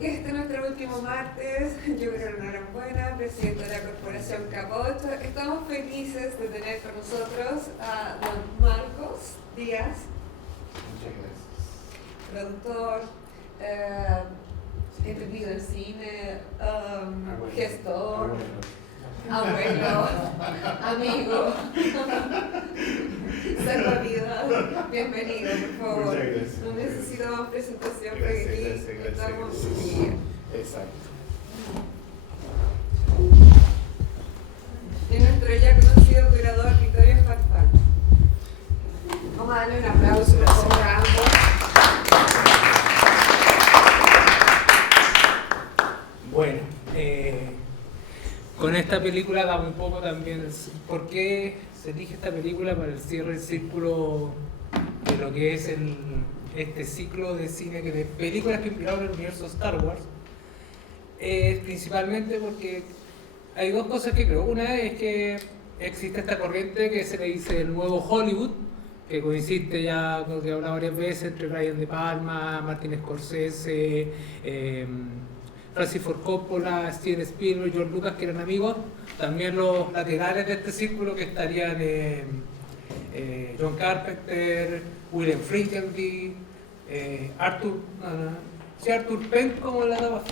Este es nuestro último martes, yo creo que enhorabuena, presidente de la Corporación Capocho. Estamos felices de tener con nosotros a don Marcos Díaz. Muchas gracias. Productor, entendido en cine, gestor, abuelo, amigo, salvavidas. Bienvenido, por favor. Muchas gracias. No necesito más presentación Gracias, porque aquí gracias. estamos. Exacto. Y nuestro ya conocido curador Victoria Farfán. Vamos a darle un aplauso por favor a ambos. Bueno, con esta película damos un poco también por qué se elige esta película para el cierre del círculo de lo que es este ciclo de cine, de películas que inspiraron el universo Star Wars. Principalmente porque hay dos cosas que creo. Una es que existe esta corriente que se le dice el nuevo Hollywood, que coincide ya, como que he hablado varias veces, entre Brian De Palma, Martin Scorsese, Francis Ford Coppola, Steven Spielberg, George Lucas, que eran amigos. También los laterales de este círculo que estarían John Carpenter, William Friedkin, Arthur Penn, como la daba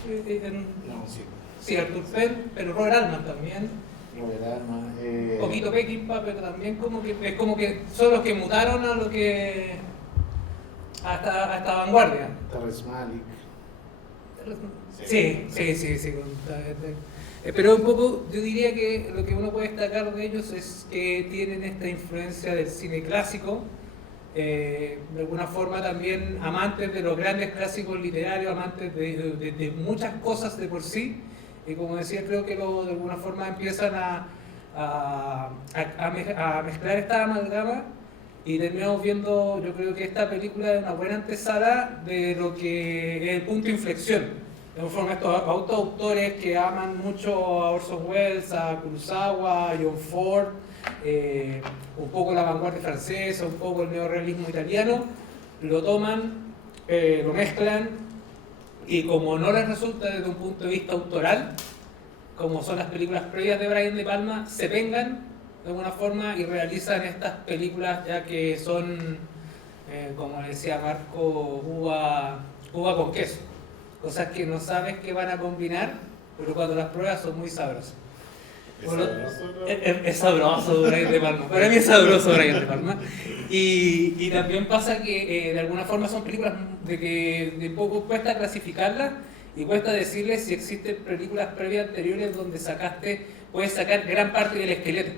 No, sí. sí, Arthur Penn, pero Robert Altman también. Robert Altman. Un poquito Peckinpah, pero también es como que son los que mutaron a lo que a esta vanguardia. Terrence Malick. Sí. Pero un poco, yo diría que lo que uno puede destacar de ellos es que tienen esta influencia del cine clásico, de alguna forma también amantes de los grandes clásicos literarios, amantes de muchas cosas de por sí, y como decía, creo que de alguna forma empiezan a mezclar esta amalgama. Y terminamos viendo, yo creo que esta película es una buena antesala de lo que es el punto de inflexión. De alguna forma, estos autores que aman mucho a Orson Welles, a Kurosawa, a John Ford, un poco la vanguardia francesa, un poco el neorrealismo italiano, lo toman, lo mezclan, y como no les resulta desde un punto de vista autoral, como son las películas previas de Brian De Palma, se vengan de alguna forma y realizan estas películas ya que son, como decía Marco, uva con queso. Cosas que no sabes que van a combinar, pero cuando las pruebas son muy sabrosas. Es sabroso Brian De Palma. Para mí es sabroso Brian De Palma. Y también pasa que de alguna forma son películas de que de poco cuesta clasificarlas y cuesta decirles si existen películas previas anteriores donde puedes sacar gran parte del esqueleto.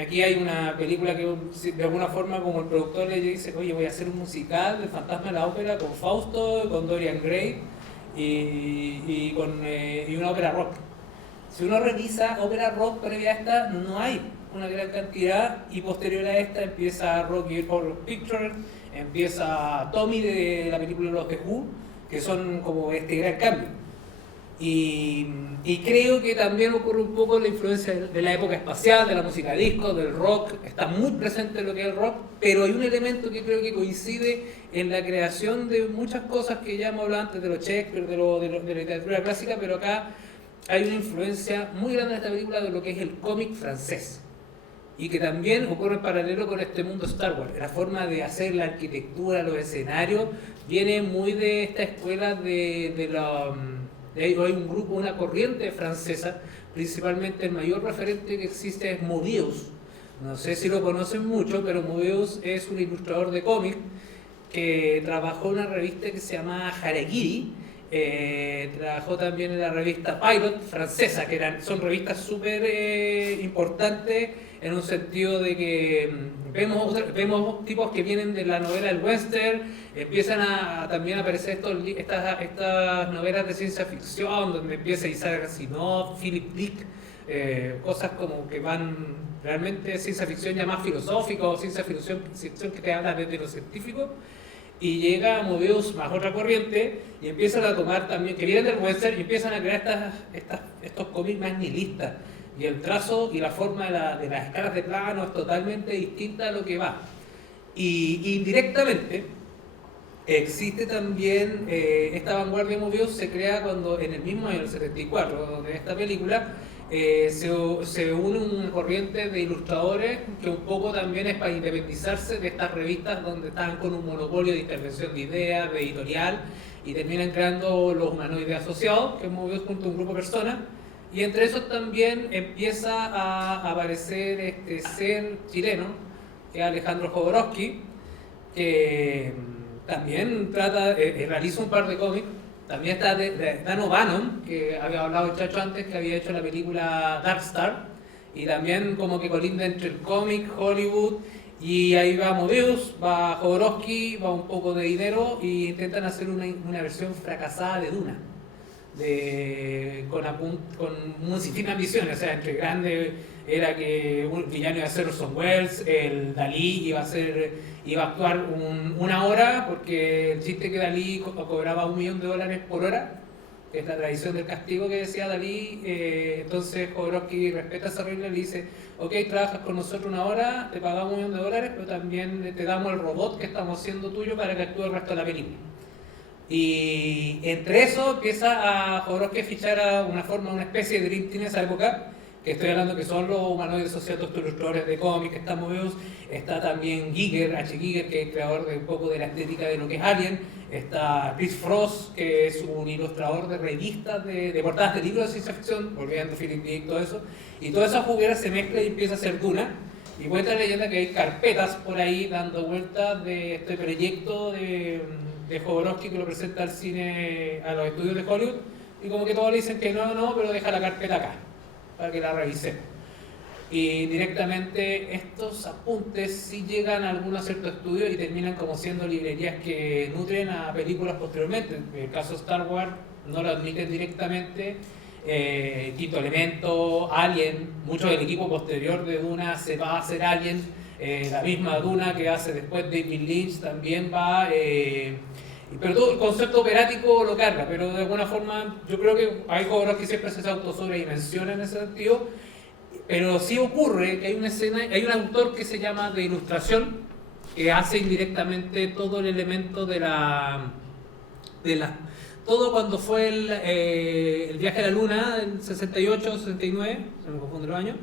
Aquí hay una película que de alguna forma como el productor le dice, oye, voy a hacer un musical del Fantasma de la Ópera con Fausto, con Dorian Gray y una ópera rock. Si uno revisa ópera rock previa a esta, no hay una gran cantidad, y posterior a esta empieza Rocky Horror Picture, empieza Tommy de la película Los The Who, que son como este gran cambio. Y creo que también ocurre un poco la influencia de la época espacial, de la música disco, del rock, está muy presente en lo que es el rock, pero hay un elemento que creo que coincide en la creación de muchas cosas que ya hemos hablado antes, de los Shakespeare, de la literatura clásica, pero acá hay una influencia muy grande en esta película de lo que es el cómic francés. Y que también ocurre en paralelo con este mundo Star Wars. La forma de hacer la arquitectura, los escenarios, viene muy de esta escuela hay un grupo, una corriente francesa, principalmente el mayor referente que existe es Mobius. No sé si lo conocen mucho, pero Mobius es un ilustrador de cómics que trabajó en una revista que se llama Harakiri, trabajó también en la revista Pilot francesa, que son revistas súper importantes en un sentido de que vemos tipos que vienen de la novela del western, empiezan a también aparecer estas novelas de ciencia ficción, donde empieza Isaac Asimov, Philip Dick, cosas como que van realmente ciencia ficción ya más filosófica o ciencia ficción que te habla desde lo científico. Y llega Mobius más otra corriente y empiezan a tomar también, que vienen del western, y empiezan a crear estos cómics más nihilistas. Y el trazo y la forma de las escalas de plano es totalmente distinta a lo que va. Y indirectamente, Existe también, esta vanguardia Mobius se crea cuando en el mismo año, el 74, de esta película, se une una corriente de ilustradores que un poco también es para independizarse de estas revistas donde estaban con un monopolio de intervención de ideas, de editorial, y terminan creando los humanoides asociados, que es Mobius junto a un grupo de personas, y entre esos también empieza a aparecer este ser chileno, que es Alejandro Jodorowsky, que también realiza un par de cómics. También está Dan O'Bannon, que había hablado el Chacho antes, que había hecho la película Dark Star, y también como que colinda entre el cómic, Hollywood, y ahí va Mobius, va Jodorowsky, va un poco de dinero, y intentan hacer una versión fracasada de Duna, con un sinfín de ambiciones, o sea, entre grandes era que un villano iba a ser Orson Welles, el Dalí iba a actuar una hora, porque el chiste que Dalí cobraba $1 millón por hora, que es la tradición del castigo que decía Dalí. Entonces Jodorowsky respeta esa regla y le dice: ok, trabajas con nosotros una hora, te pagamos $1 millón, pero también te damos el robot que estamos haciendo tuyo para que actúe el resto de la película. Y entre eso empieza a Jodorowsky a fichar una especie de Dream Team en esa época, que estoy hablando que son los humanoides asociados, estos ilustradores de cómics, está Mobius, está también Giger, H. Giger, que es el creador de un poco de la estética de lo que es Alien, está Chris Frost, que es un ilustrador de revistas, de portadas de libros de ciencia ficción, volviendo Philip Dick, todo eso, y toda esa juguera se mezcla y empieza a ser Duna, y cuenta la leyenda que hay carpetas por ahí dando vueltas de este proyecto de Jodorowsky que lo presenta al cine, a los estudios de Hollywood, y como que todos le dicen que no, pero deja la carpeta acá para que la revisemos. Y directamente estos apuntes sí llegan a algún cierto estudio y terminan como siendo librerías que nutren a películas posteriormente. En el caso de Star Wars no lo admiten directamente. Quinto Elemento, Alien, mucho del equipo posterior de Duna se va a hacer Alien. La misma Duna que hace después David Lynch también va... pero todo el concepto operático lo carga, pero de alguna forma yo creo que hay jugadores que siempre se autosobredimensionan en ese sentido, pero sí ocurre que hay una escena, hay un autor que se llama de ilustración, que hace indirectamente todo el elemento todo cuando fue el viaje a la luna, en 68, 69, se me confunden los años.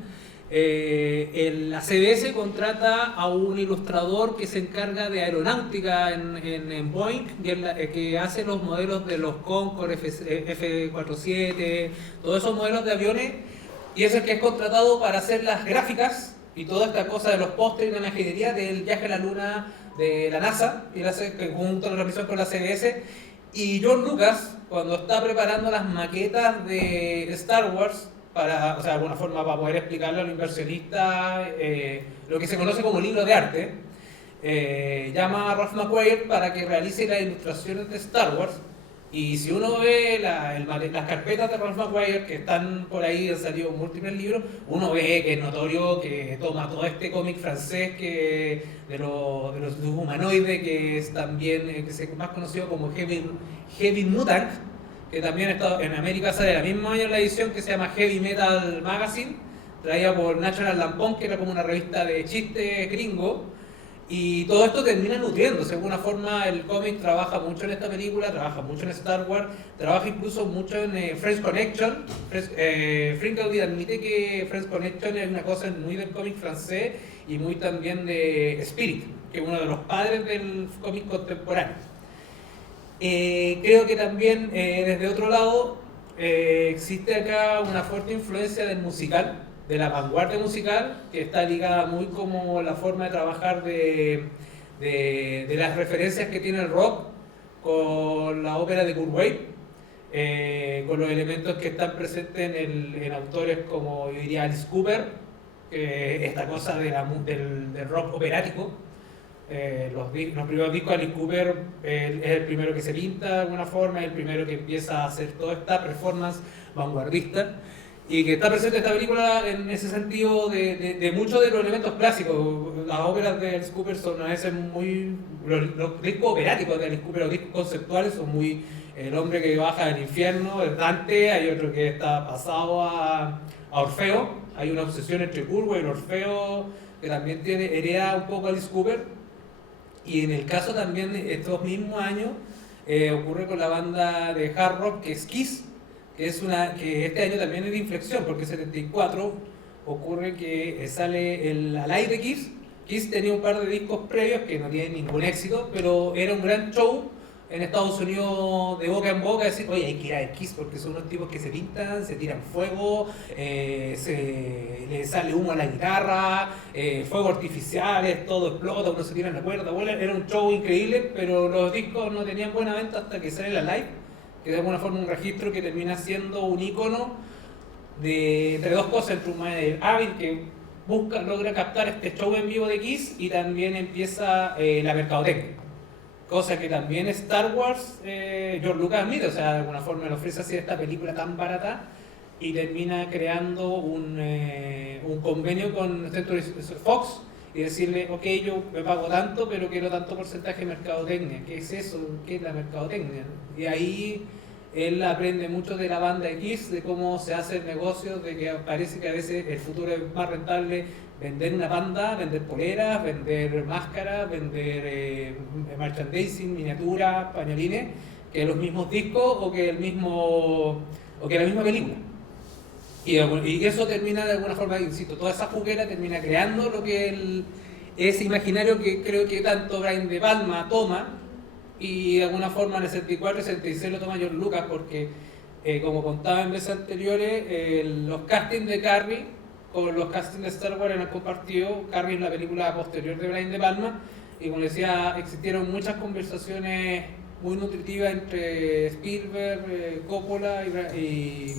La CBS contrata a un ilustrador que se encarga de aeronáutica en Boeing, que hace los modelos de los Concorde, F-47, todos esos modelos de aviones, y es el que es contratado para hacer las gráficas y toda esta cosa de los pósteres y de la ingeniería del viaje a la luna de la NASA, y él hace junto a la revisión con la CBS. Y George Lucas, cuando está preparando las maquetas de Star Wars, o sea, de alguna forma para poder explicarle a los inversionistas lo que se conoce como libro de arte, llama a Ralph McQuarrie para que realice las ilustraciones de Star Wars. Y si uno ve las carpetas de Ralph McQuarrie que están por ahí, han salido múltiples libros, uno ve que es notorio que toma todo este cómic francés de los humanoides, que es también que es más conocido como Heavy Mutant, que también está en América, sale el mismo año en la edición, que se llama Heavy Metal Magazine, traída por National Lampoon, que era como una revista de chistes gringo. Y todo esto termina nutriéndose. De alguna forma el cómic trabaja mucho en esta película, trabaja mucho en Star Wars, trabaja incluso mucho en Friends Connection. Frinkley admite que Friends Connection es una cosa muy del cómic francés y muy también de Spirit, que es uno de los padres del cómic contemporáneo. Creo que también desde otro lado existe acá una fuerte influencia del musical, de la vanguardia musical, que está ligada muy como la forma de trabajar de las referencias que tiene el rock con la ópera de Kurt Weill, con los elementos que están presentes en autores como, yo diría, Alice Cooper, esta cosa del rock operático. Los primeros discos de Alice Cooper es el primero que se pinta de alguna forma, es el primero que empieza a hacer toda esta performance vanguardista, y que está presente esta película en ese sentido de muchos de los elementos clásicos. Las óperas de Alice Cooper son a veces muy... Los discos operáticos de Alice Cooper, los discos conceptuales, son muy... El hombre que baja del infierno, el Dante, hay otro que está pasado a Orfeo, hay una obsesión entre Curvo y el Orfeo, que también hereda un poco Alice Cooper. Y en el caso también de estos mismos años, ocurre con la banda de hard rock que es Kiss, que este año también es de inflexión, porque en 74 ocurre que sale al aire Kiss. Kiss tenía un par de discos previos que no tienen ningún éxito, pero era un gran show en Estados Unidos de boca en boca, decir, oye, hay que ir a ver Kiss porque son unos tipos que se pintan, se tiran fuego, le sale humo a la guitarra, fuegos artificiales, todo explota, uno se tira en la cuerda, bueno, era un show increíble, pero los discos no tenían buena venta hasta que sale la live, que de alguna forma un registro que termina siendo un icono de entre dos cosas, entre un manager hábil que logra captar este show en vivo de Kiss y también empieza la mercadotecnia. Cosa que también Star Wars, George Lucas admite, o sea, de alguna forma le ofrece hacer esta película tan barata y termina creando un convenio con Century Fox y decirle, ok, yo me pago tanto, pero quiero tanto porcentaje de mercadotecnia. ¿Qué es eso? ¿Qué es la mercadotecnia? Y ahí él aprende mucho de la banda X, de cómo se hace el negocio, de que parece que a veces el futuro es más rentable vender una banda, vender poleras, vender máscaras, vender merchandising, miniaturas, pañolines, que los mismos discos o que la misma película. Y eso termina de alguna forma, insisto, toda esa juguera termina creando lo que ese imaginario que creo que tanto Brian De Palma toma, y de alguna forma en el 64 y 66 lo toma George Lucas, porque como contaba en veces anteriores, los castings de Carrie con los castings de Star Wars eran compartidos. Carrie es la película posterior de Brian De Palma, y como decía, existieron muchas conversaciones muy nutritivas entre Spielberg, Coppola y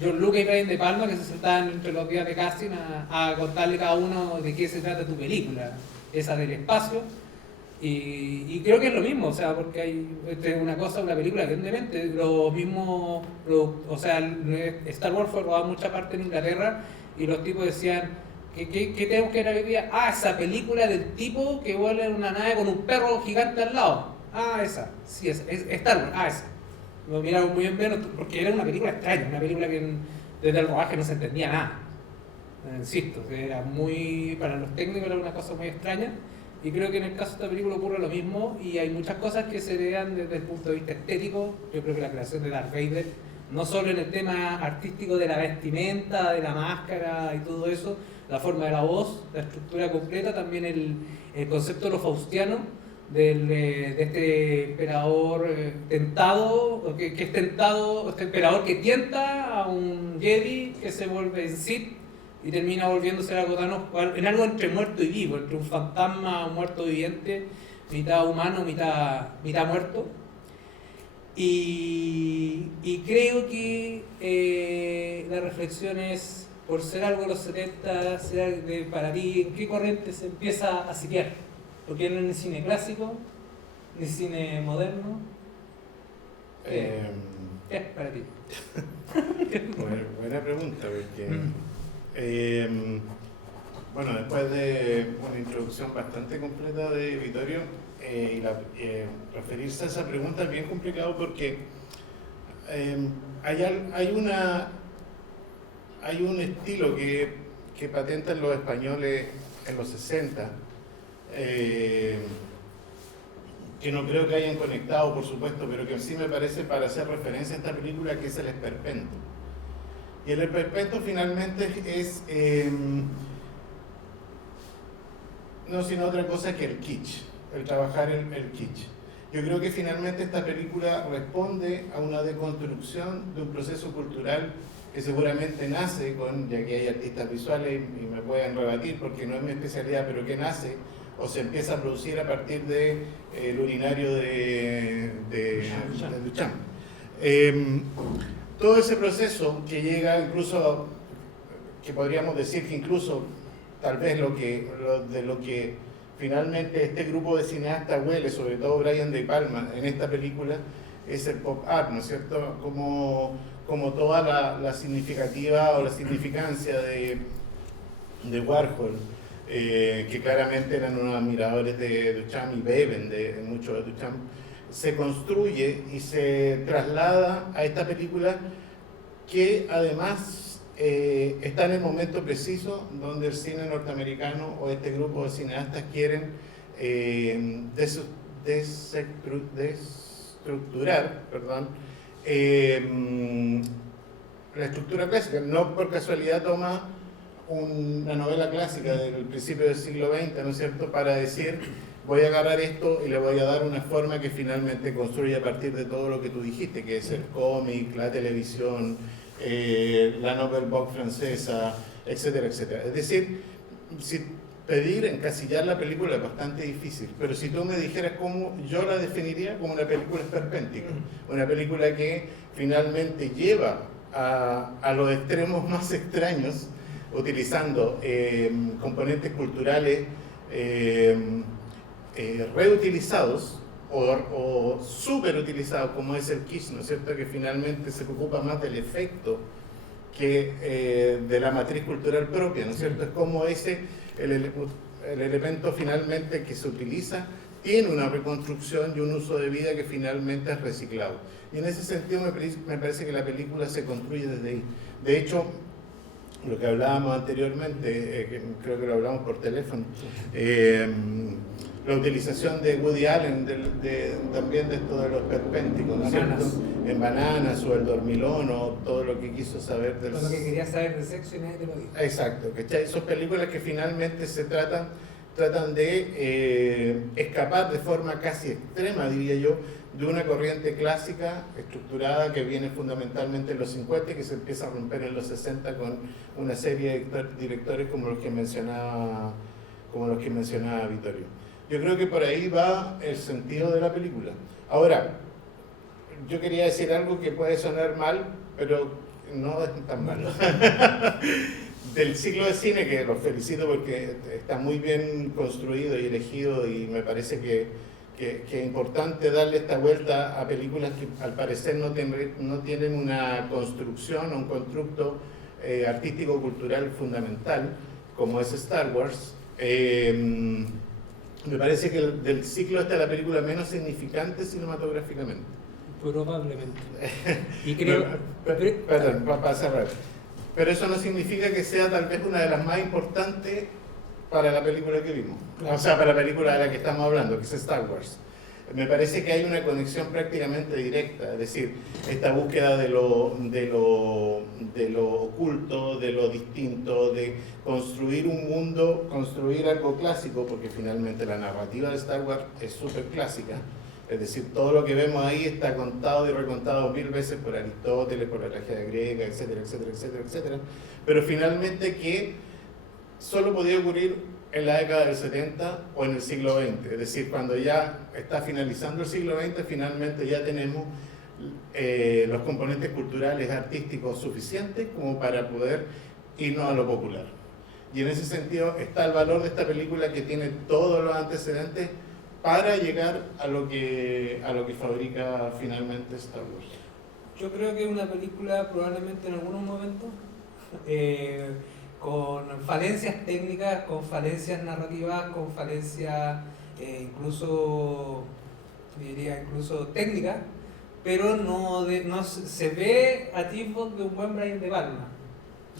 George Lucas y Brian De Palma, que se sentaban entre los días de casting a contarle cada uno de qué se trata tu película, esa del espacio. Y creo que es lo mismo, o sea, porque hay una película que evidentemente Star Wars fue rodada mucha parte en Inglaterra y los tipos decían, ¿qué tenemos que ver hoy día? Ah, esa película del tipo que vuela en una nave con un perro gigante al lado. Ah, esa, sí, es Star Wars, esa. Lo miraron muy bien, porque era una película extraña, una película que desde el rodaje no se entendía nada. Insisto, que era para los técnicos era una cosa muy extraña. Y creo que en el caso de esta película ocurre lo mismo, y hay muchas cosas que se vean desde el punto de vista estético. Yo creo que la creación de Darth Vader, no solo en el tema artístico de la vestimenta, de la máscara y todo eso, la forma de la voz, la estructura completa, también el concepto de lo faustiano, de este emperador tentado, que es tentado, este emperador que tienta a un Jedi que se vuelve en Sith, y termina volviéndose algo en algo entre muerto y vivo, entre un fantasma, un muerto viviente, mitad humano, mitad muerto. Y creo que la reflexión es, por ser algo de los 70, para ti, ¿en qué corriente se empieza a sitiar? Porque no es ni cine clásico, ni cine moderno. ¿Qué es para ti? Buena pregunta, porque bueno, después de una introducción bastante completa de Vittorio, referirse a esa pregunta es bien complicado, porque hay un estilo que patentan los españoles en los 60, que no creo que hayan conectado, por supuesto, pero que sí me parece para hacer referencia a esta película, que es el esperpento. Y el esperpento finalmente es no sino otra cosa que el kitsch, el trabajar el kitsch. Yo creo que finalmente esta película responde a una deconstrucción de un proceso cultural que seguramente nace ya que hay artistas visuales y me pueden rebatir porque no es mi especialidad, pero que nace o se empieza a producir a partir del urinario de Duchamp. Todo ese proceso que llega incluso, que podríamos decir que incluso tal vez de lo que finalmente este grupo de cineastas huele, sobre todo Brian De Palma en esta película, es el pop art, ¿no es cierto? Como toda la significativa o la significancia de Warhol, que claramente eran unos admiradores de Duchamp y beben de mucho de Duchamp, se construye y se traslada a esta película, que además está en el momento preciso donde el cine norteamericano o este grupo de cineastas quieren desestructurar, perdón, la estructura clásica. No por casualidad toma una novela clásica del principio del siglo XX, ¿no es cierto?, para decir, voy a agarrar esto y le voy a dar una forma que finalmente construye a partir de todo lo que tú dijiste, que es el cómic, la televisión, la nouvelle vague francesa, etcétera, etcétera. Es decir, pedir encasillar la película es bastante difícil, pero si tú me dijeras cómo, yo la definiría como una película esperpéntica, una película que finalmente lleva a los extremos más extraños, utilizando componentes culturales reutilizados o superutilizados, como es el kitsch, ¿no es cierto?, que finalmente se preocupa más del efecto que de la matriz cultural propia, ¿no es cierto? Es como el elemento finalmente que se utiliza tiene una reconstrucción y un uso de vida que finalmente es reciclado. Y en ese sentido me parece que la película se construye desde ahí. De hecho, lo que hablábamos anteriormente, creo que lo hablamos por teléfono, la utilización de Woody Allen también de esto de los perpénticos, ¿no es cierto? En Bananas o El Dormilón o todo lo que quiso saber del... Todo lo que quería saber de sexo y nadie te lo dijo. Exacto, ¿cachai? Son películas que finalmente se tratan de escapar de forma casi extrema, diría yo, de una corriente clásica estructurada que viene fundamentalmente en los 50 y que se empieza a romper en los 60 con una serie de directores como los que mencionaba Vittorio. Yo creo que por ahí va el sentido de la película. Ahora, yo quería decir algo que puede sonar mal, pero no es tan malo. Del ciclo de cine, que los felicito porque está muy bien construido y elegido, y me parece que es importante darle esta vuelta a películas que al parecer no tienen una construcción o un constructo artístico-cultural fundamental, como es Star Wars. Me parece que del ciclo esta es la película menos significante cinematográficamente. Probablemente. Y creo... Perdón, para cerrar. Pero eso no significa que sea tal vez una de las más importantes para la película que vimos. O sea, para la película de la que estamos hablando, que es Star Wars. Me parece que hay una conexión prácticamente directa, es decir, esta búsqueda de lo oculto, de lo distinto, de construir un mundo, construir algo clásico, porque finalmente la narrativa de Star Wars es súper clásica. Es decir, todo lo que vemos ahí está contado y recontado 1000 veces por Aristóteles, por la tragedia griega, etcétera, etcétera, etcétera, etcétera. Pero finalmente que solo podía ocurrir en la década del 70 o en el siglo XX. Es decir, cuando ya está finalizando el siglo XX, finalmente ya tenemos los componentes culturales, artísticos suficientes como para poder irnos a lo popular. Y en ese sentido está el valor de esta película, que tiene todos los antecedentes para llegar a lo que fabrica finalmente Star Wars. Yo creo que es una película probablemente en algunos momentos con falencias técnicas, con falencias narrativas, con falencias incluso técnicas, pero no se ve atisbos de un buen Brian De Palma.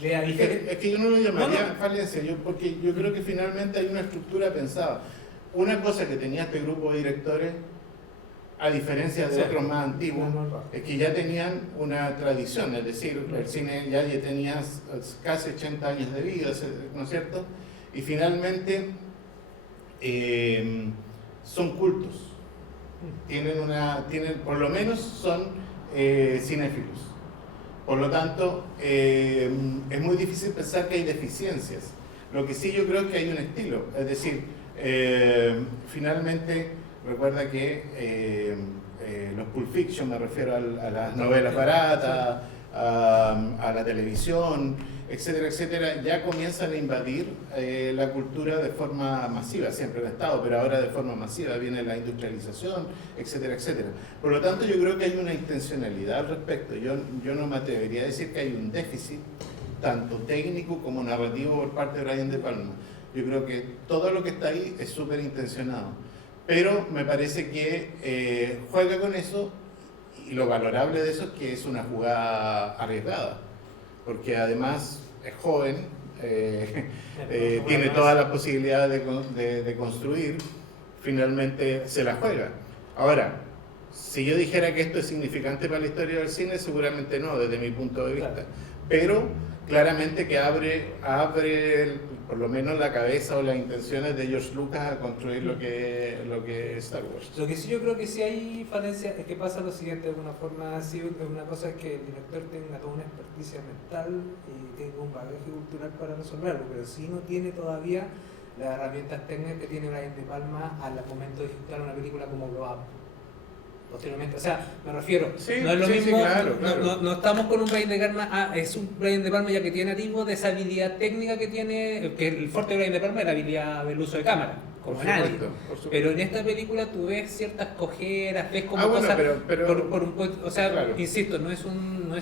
Es que yo no lo llamaría falencia, porque yo creo que finalmente hay una estructura pensada. Una cosa que tenía este grupo de directores, a diferencia de otros más antiguos, es que ya tenían una tradición, es decir, el cine ya tenía casi 80 años de vida, ¿no es cierto? Y finalmente son cultos, por lo menos son cinéfilos. Por lo tanto, es muy difícil pensar que hay deficiencias. Lo que sí yo creo es que hay un estilo, es decir, finalmente recuerda que los Pulp Fiction, me refiero a las novelas baratas, a la televisión, etcétera, etcétera, ya comienzan a invadir la cultura de forma masiva. Siempre han estado, pero ahora de forma masiva viene la industrialización, etcétera, etcétera. Por lo tanto, yo creo que hay una intencionalidad al respecto. Yo no me atrevería a decir que hay un déficit tanto técnico como narrativo por parte de Brian De Palma. Yo creo que todo lo que está ahí es súper intencionado, pero me parece que juega con eso, y lo valorable de eso es que es una jugada arriesgada, porque además es joven, tiene todas las posibilidades de construir, finalmente se la juega. Ahora, si yo dijera que esto es significante para la historia del cine, seguramente no, desde mi punto de vista. Claro. Pero claramente que abre por lo menos la cabeza o las intenciones de George Lucas a construir lo que es Star Wars. Lo que sí yo creo que sí hay falencia es que pasa lo siguiente, de alguna forma, sí, una cosa es que el director tenga toda una experticia mental y tenga un bagaje cultural para resolverlo, pero sí no tiene todavía las herramientas técnicas que tiene Brian De Palma al momento de ejecutar una película como Grow Up. Posteriormente, o sea, me refiero, Sí, no es lo sí, mismo, sí, claro, no, claro. no estamos con un Brian De Palma, es un Brian De Palma ya que tiene atisbo de esa habilidad técnica que tiene, que el fuerte de Brian De Palma es la habilidad del uso de cámara, como Por nadie. supuesto, por supuesto. Pero en esta película tú ves ciertas cojeras, ves como Bueno, cosas pero o sea, claro. insisto, no es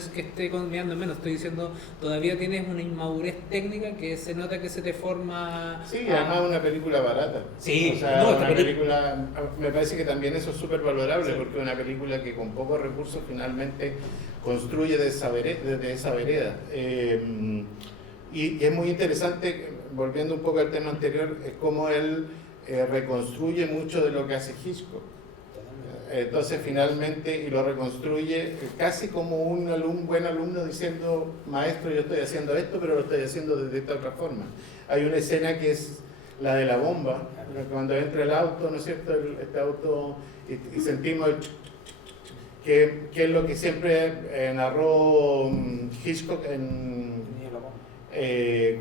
que esté mirando en menos, estoy diciendo, todavía tienes una inmadurez técnica que se nota que se te forma. Sí, además una película barata. Sí, o sea, no, esta una película, me parece que también eso es súper valorable, Sí. porque es una película que con pocos recursos finalmente construye desde esa vereda. Y es muy interesante, volviendo un poco al tema anterior, es cómo él reconstruye mucho de lo que hace Hitchcock. Entonces finalmente, y lo reconstruye casi como un buen alumno diciendo, maestro, yo estoy haciendo esto, pero lo estoy haciendo de esta otra forma. Hay una escena que es la de la bomba, cuando entra el auto, ¿no es cierto? Este auto, y sentimos el que es lo que siempre narró Hitchcock en,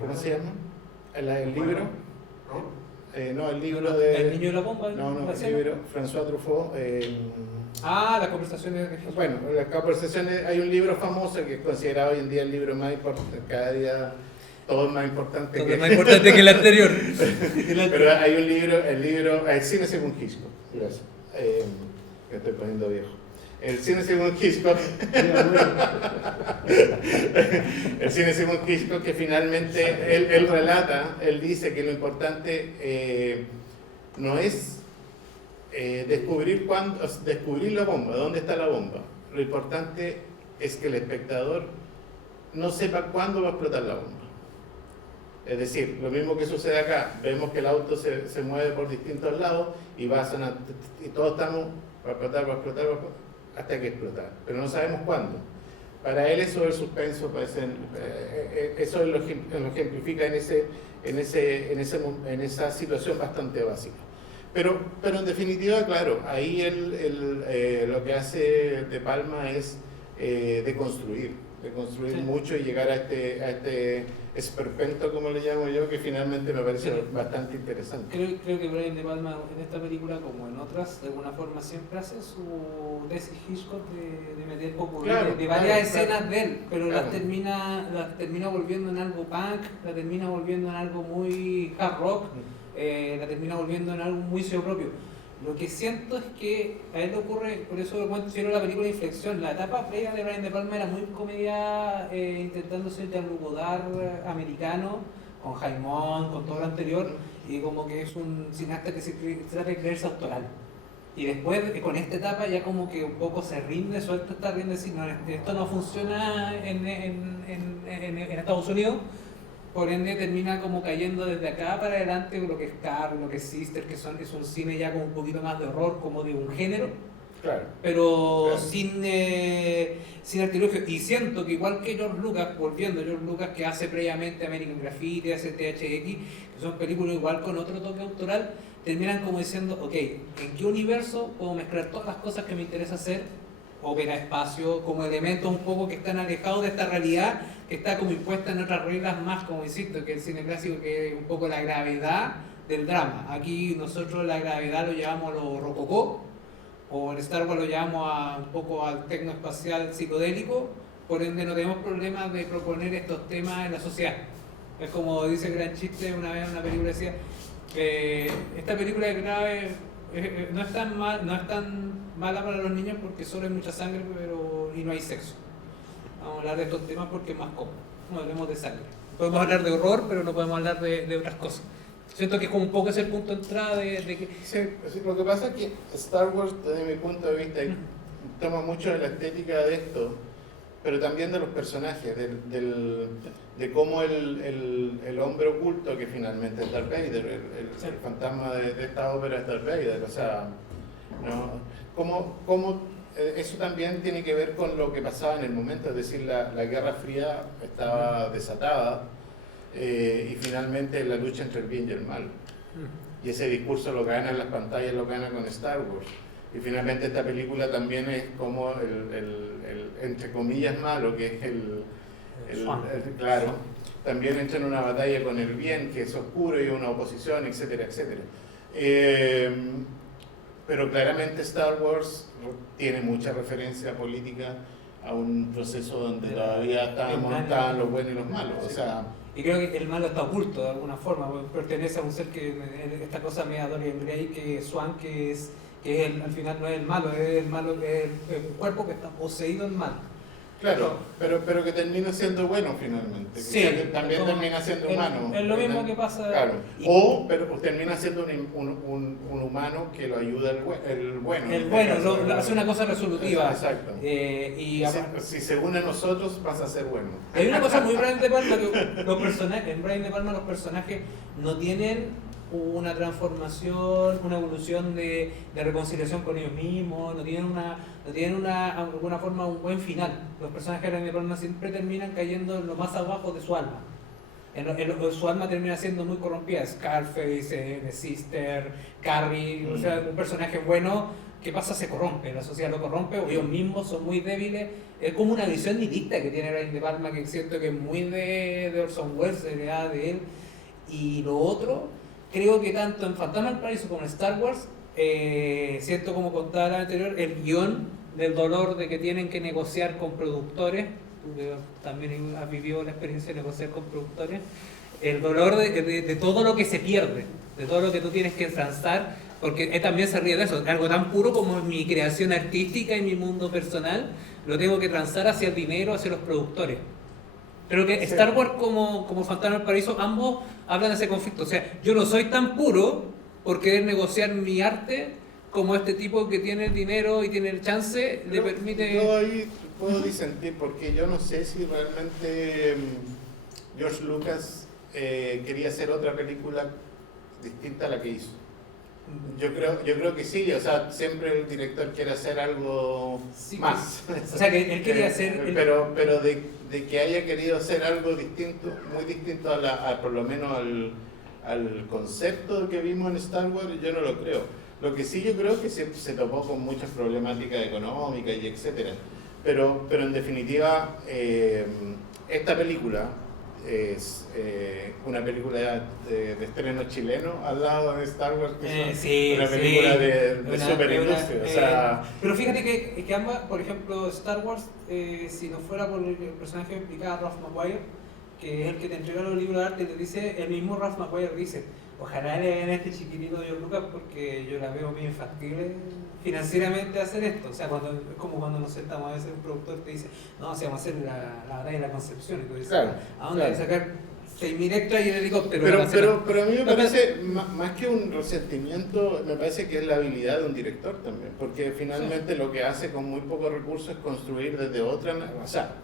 ¿cómo se llama? El libro. No, el libro de... El niño de la bomba. No, ¿la el escena? libro, François Truffaut. Las conversaciones de Jesús. Bueno, las conversaciones, hay un libro famoso que es considerado hoy en día el libro más importante, cada día todo es más importante Todo que... es más importante que el anterior. Pero hay un libro, el cine según Hitchcock, gracias. Me estoy poniendo viejo. El cine según Hitchcock, el cine según Hitchcock, que finalmente él relata, él dice que lo importante no es descubrir la bomba, dónde está la bomba. Lo importante es que el espectador no sepa cuándo va a explotar la bomba. Es decir, lo mismo que sucede acá, vemos que el auto se mueve por distintos lados y va a sonar, y todos estamos, va a explotar, hasta que explota, pero no sabemos cuándo. Para él eso es el suspenso, eso lo ejemplifica en esa situación bastante básica. Pero en definitiva, claro, ahí lo que hace De Palma es deconstruir Sí. mucho y llegar a este esperpento, como le llamo yo, que finalmente me parece Sí. bastante interesante. Creo que Brian De Palma en esta película, como en otras, de alguna forma siempre hace su tesis Hitchcock de meter poco Claro, de varias claro, escenas claro. de él, pero Claro. las termina volviendo en algo punk, la termina volviendo en algo muy hard rock, la termina volviendo en algo muy suyo propio. Lo que siento es que a él le ocurre, por eso considero la película Inflexión. La etapa previa de Brian De Palma era muy comedia, intentando ser Jean-Luc Godard americano, con Jaimón, con todo lo anterior, y como que es un cineasta que se trata de creerse autoral. Y después, con esta etapa, ya como que un poco se rinde, suelta esta rienda, decir, no, esto no funciona en Estados Unidos. Por ende termina como cayendo desde acá para adelante lo que es Carr, lo que es Sister, que es un cine ya con un poquito más de horror, como de un género, Claro. pero Claro. sin artilugio. Y siento que igual que George Lucas, volviendo George Lucas que hace previamente American Graffiti, hace THX, que son películas igual con otro toque autoral, terminan como diciendo, ok, ¿en qué universo puedo mezclar todas las cosas que me interesa hacer? Ópera, espacio, como elementos un poco que están alejados de esta realidad, que está como impuesta en otras reglas más, como insisto, que el cine clásico, que es un poco la gravedad del drama. Aquí nosotros la gravedad lo llevamos a lo rococó, o en Star Wars lo llevamos un poco al tecnoespacial psicodélico, por ende no tenemos problemas de proponer estos temas en la sociedad. Es como dice el gran chiste una vez en una película, decía, esta película es grave, no es tan mala para los niños porque solo hay mucha sangre y no hay sexo. Vamos a hablar de estos temas porque es más cómodo. No hablemos de sangre. Podemos hablar de horror, pero no podemos hablar de otras cosas. Siento que es como un poco ese punto de entrada de que... Sí, lo que pasa es que Star Wars, desde mi punto de vista, toma mucho de la estética de esto, pero también de los personajes, de cómo el hombre oculto, que finalmente es Darth Vader, el fantasma de esta ópera es Darth Vader, o sea, ¿no? Cómo eso también tiene que ver con lo que pasaba en el momento, es decir, la Guerra Fría estaba desatada y finalmente la lucha entre el bien y el mal. Y ese discurso lo gana en las pantallas, lo gana con Star Wars. Y finalmente esta película también es como el entre comillas malo, que es claro, también entra en una batalla con el bien, que es oscuro y una oposición, etcétera, etcétera. Pero claramente Star Wars tiene mucha referencia política a un proceso donde todavía estaban los buenos y los malos. O sea, y creo que el malo está oculto de alguna forma, pertenece a un ser que, esta cosa media Dorian Gray, que es Swan, que al final no es el malo, es el cuerpo que está poseído en mal. Claro, pero que termina siendo bueno finalmente. Sí, que también termina siendo humano. Es lo mismo que pasa. Claro. Pero termina siendo un humano que lo ayuda el bueno. El bueno, hace una cosa resolutiva. Exacto. Si se une a nosotros, pasa a ser bueno. Hay una cosa muy Brian De Palma, que los personajes, en Brian De Palma los personajes no tienen una transformación, una evolución de reconciliación con ellos mismos, no tienen alguna forma un buen final. Los personajes de Brian De Palma siempre terminan cayendo en lo más abajo de su alma. Su alma termina siendo muy corrompida. Scarface, The Sister, Carrie, o sea, un personaje bueno, ¿qué pasa? Se corrompe, la sociedad lo corrompe, o ellos mismos son muy débiles. Es como una visión nihilista que tiene Brian De Palma, que siento que es muy de Orson Welles, de él. Y lo otro, creo que tanto en Fantasma del Paraíso como en Star Wars, siento, como contaba la anterior, el guión del dolor de que tienen que negociar con productores. Tú que también has vivido la experiencia de negociar con productores, el dolor de todo lo que se pierde, de todo lo que tú tienes que transar, porque él también se ríe de eso, algo tan puro como mi creación artística y mi mundo personal, lo tengo que transar hacia el dinero, hacia los productores. Pero que sí. Star Wars como Fantasma del Paraíso, ambos hablan de ese conflicto. O sea, yo no soy tan puro por querer negociar mi arte como este tipo que tiene el dinero y tiene el chance, le permite... Yo ahí puedo disentir, porque yo no sé si realmente George Lucas quería hacer otra película distinta a la que hizo. Yo creo que sí, o sea, siempre el director quiere hacer algo sí, más. O sea, que él quería hacer... Pero de que haya querido hacer algo distinto, muy distinto por lo menos al concepto que vimos en Star Wars, yo no lo creo. Lo que sí yo creo que se topó con muchas problemáticas económicas y etcétera. Pero en definitiva, esta película es una película de estreno chileno al lado de Star Wars, que es una película de superindustria. O sea, pero fíjate que ambas, por ejemplo, Star Wars, si no fuera por el personaje que explicaba Ralph McQuarrie, que es el que te entrega los libros de arte, te dice, el mismo Ralph McQuarrie dice, ojalá le den a este chiquitito de George Lucas porque yo la veo muy infactible financieramente hacer esto. O sea, es como cuando nos sentamos a veces un productor te dice, no, si vamos a hacer la batalla de la Concepción, y tú dices, claro, ¿a dónde hay que sacar 6.000 extras y el helicóptero? Pero a mí me parece, más que un resentimiento, me parece que es la habilidad de un director también, porque finalmente lo que hace con muy pocos recursos es construir desde otra... O sea,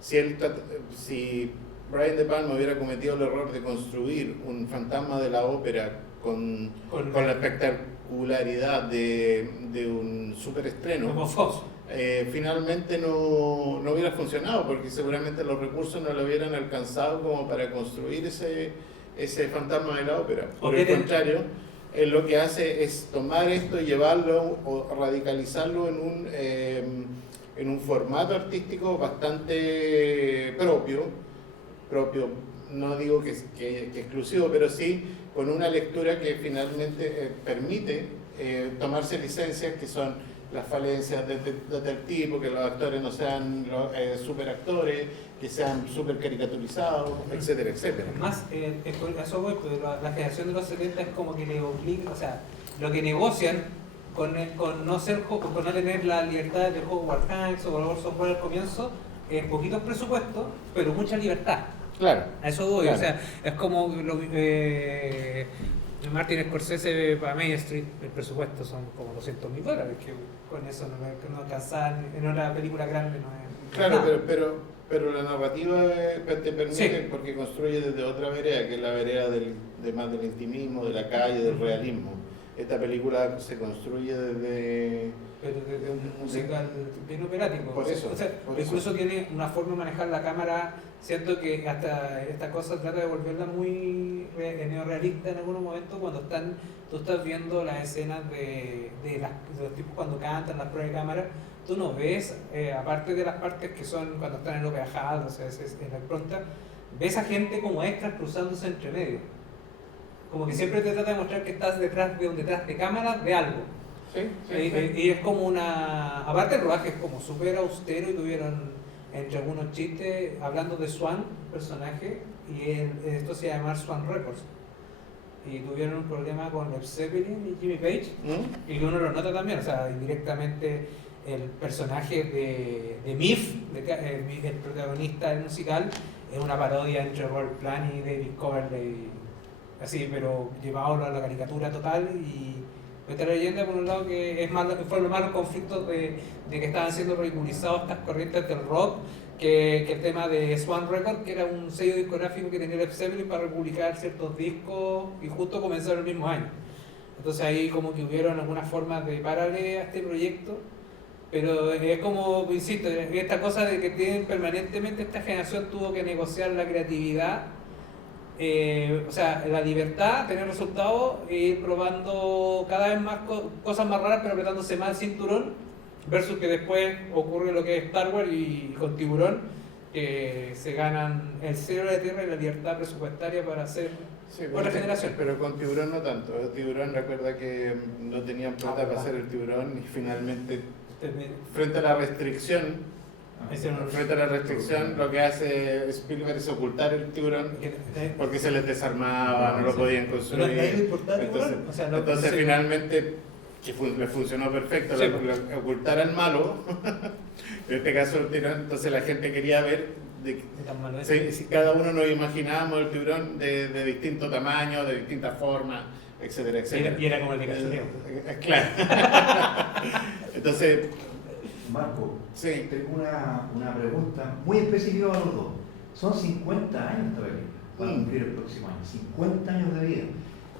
si Brian De Palma hubiera cometido el error de construir un fantasma de la ópera con la espectacularidad de un superestreno, finalmente no hubiera funcionado, porque seguramente los recursos no lo hubieran alcanzado como para construir ese fantasma de la ópera. Por el contrario, él lo que hace es tomar esto y llevarlo o radicalizarlo en un formato artístico bastante propio, no digo que exclusivo, pero sí con una lectura que finalmente permite tomarse licencias que son las falencias de tal tipo, que los actores no sean super actores, que sean super caricaturizados, etcétera, etcétera. Más, eso voy, pues, la generación de los 70 es como que le obliga, o sea, lo que negocian con no tener la libertad del juego War Tanks o War Software al comienzo, poquitos presupuestos, pero mucha libertad. Claro. A eso voy, claro. O sea, es como Martin Scorsese para Main Street, el presupuesto son como $200,000, que con eso no alcanzan, en una película grande no es. Claro, nada. pero la narrativa te permite, Sí. porque construye desde otra vereda, que es la vereda de más del intimismo, de la calle, del realismo. Esta película se construye desde... Pero desde un musical bien operático. Por eso, O sea, por eso. incluso tiene una forma de manejar la cámara. Siento que hasta esta cosa trata de volverla muy neorrealista en algunos momentos cuando tú estás viendo las escenas de los tipos cuando cantan, las pruebas de cámara. Tú no ves, aparte de las partes que son cuando están en lo viajado, o sea, es en la impronta, ves a gente como extras cruzándose entre medio. Como que siempre te trata de mostrar que estás detrás de cámara de algo. Sí, Y es como una... Aparte el rodaje es como súper austero y tuvieron entre algunos chistes hablando de Swan, personaje, y esto se llama Swan Records. Y tuvieron un problema con Led Zeppelin y Jimmy Page, ¿Mm? y que uno lo nota también, o sea, indirectamente el personaje de Miff, el protagonista del musical, es una parodia entre Robert Plant y David Coverdale, así, pero llevado a la caricatura total. Y esta leyenda, por un lado, que fueron más los conflictos de que estaban siendo ridiculizados estas corrientes del rock, que el tema de Swan Records, que era un sello discográfico que tenía Led Zeppelin para publicar ciertos discos, y justo comenzaron el mismo año. Entonces ahí como que hubieron algunas formas de pararle a este proyecto, pero es como, insisto, esta cosa de que tienen permanentemente, esta generación tuvo que negociar la creatividad, o sea, la libertad, tener resultados e ir probando cada vez más cosas más raras, pero apretándose más el cinturón, versus que después ocurre lo que es Star Wars y con Tiburón, que se ganan el cielo de la tierra y la libertad presupuestaria para hacer Sí, otra generación. pero con Tiburón no tanto. El Tiburón, recuerda que no tenían plata para hacer el Tiburón y finalmente, frente a la restricción, lo que hace Spielberg es ocultar el Tiburón porque se les desarmaba, no lo podían construir. Entonces finalmente, que le funcionó perfecto, Sí. ocultar al malo, en este caso el Tiburón. Entonces la gente quería ver si cada uno nos imaginábamos el tiburón de distinto tamaño, de distintas formas, etcétera, etcétera. Y era como el de Cachureo. Claro. Entonces, Marco, sí. tengo una pregunta muy específica para los dos. Son 50 años esta película, van a cumplir el próximo año, 50 años de vida.